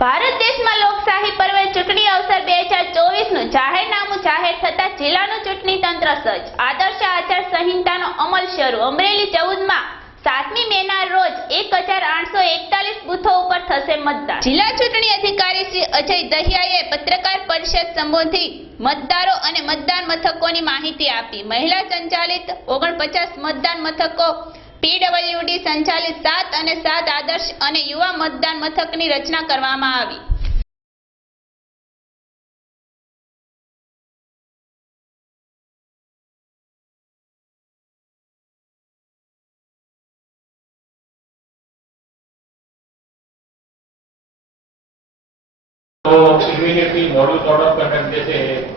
ભારત દેશમાં લોકશાહી પર્વે ચૂંટણી અવસર બે હજાર ચોવીસનું જાહેરનામું જાહેર થતા જિલ્લાનું ચૂંટણી તંત્ર સજ્જ. આદર્શ આચાર સંહિતાનો અમલ શરૂ. અમરેલી ચૌદમાં સાતમી મેના રોજ એક હજાર આઠસો એકતાલીસ બુથો ઉપર થશે મતદાન. જિલ્લા ચૂંટણી અધિકારી શ્રી અજય દહિયાએ પત્રકાર પરિષદ સંબોધી મતદારો અને મતદાન મથકોની માહિતી આપી. મહિલા સંચાલિત ઓગણપચાસ મતદાન મથકો પીડબ્લ્યુડી સંચાલિત સાત અને સાત આદર્શ અને યુવા મતદાન મથકની રચના કરવામાં આવી.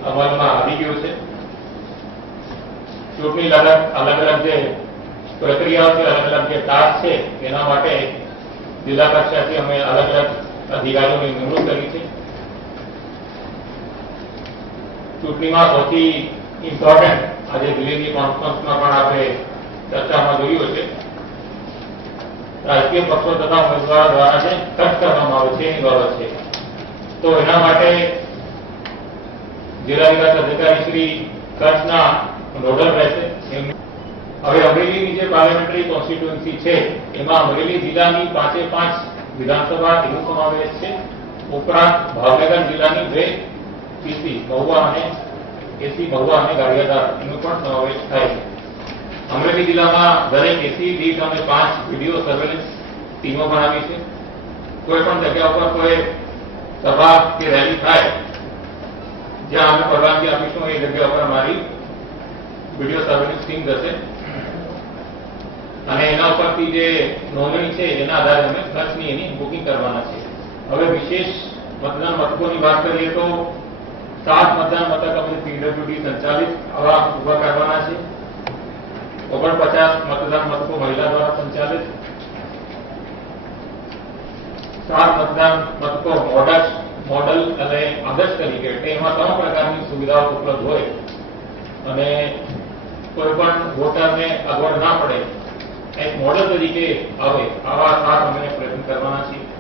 અમલમાં આવી ગયું છે. ચૂંટણી લડત અલગ અલગ જે પ્રક્રિયાઓ છે જે ટાસ્ક છે તેના માટે જિલ્લા કક્ષાથી અમે અલગ અલગ અધિકારીઓની નિમણૂક કરી છે. ચૂંટણીમાં સૌથી ઇમ્પોર્ટન્ટ આજે દિલ્હીની કોન્ફરન્સમાં પણ આપણે ચર્ચામાં જોયું છે રાજકીય પક્ષો તથા ઉમેદવારો દ્વારા જે ખર્ચ કરવામાં આવે છે, એની બાબત છે. તો એના માટે જિલ્લા વિકાસ અધિકારી શ્રી કચ્છના નોડલ રહેશે. એમ- હવે અમરેલીની જે પાર્લામેન્ટરી કોન્સ્ટિટ્યુઅન્સી છે, એમાં અમરેલી જિલ્લાની પાંચે પાંચ વિધાનસભા એનો સમાવેશ છે. ઉપરાંત ભાવનગર જિલ્લાની બે, પીસી મહુવા અને એસી મહુવા અને ગારિયાધાર એનો પણ સમાવેશ થાય છે. અમરેલી જિલ્લામાં દરેક એસી દીઠ અમે પાંચ વીડિયો સર્વેલન્સ ટીમો બનાવી છે. કોઈ પણ જગ્યા ઉપર કોઈ સભા કે રેલી થાય, જ્યાં અમે પરવાનગી આપીશું, એ જગ્યા ઉપર અમારી વીડિયો સર્વેલન્સ ટીમ જશે. અને એના ઉપરથી જે નોંધણી છે એના આધારે અમે ખર્ચની એની બુકિંગ કરવાના છે હવે વિશેષ મતદાન મથકોની વાત કરીએ તો સાત મતદાન મથક અમે પીડબ્લ્યુડી સંચાલિત, આવા ઊભા કરવાના છે ઓગણપચાસ મતદાન મથકો મહિલા દ્વારા સંચાલિત. સાત મતદાન મથકો મોડલ મોડલ અને આદર્શ તરીકે એમાં તમામ પ્રકારની સુવિધાઓ ઉપલબ્ધ હોય. અને કોઈ પણ વોટરને અગવડ ના પડે એક મોડલ તરીકે આવે આવા સાત અમે પ્રયત્ન કરવાના છીએ.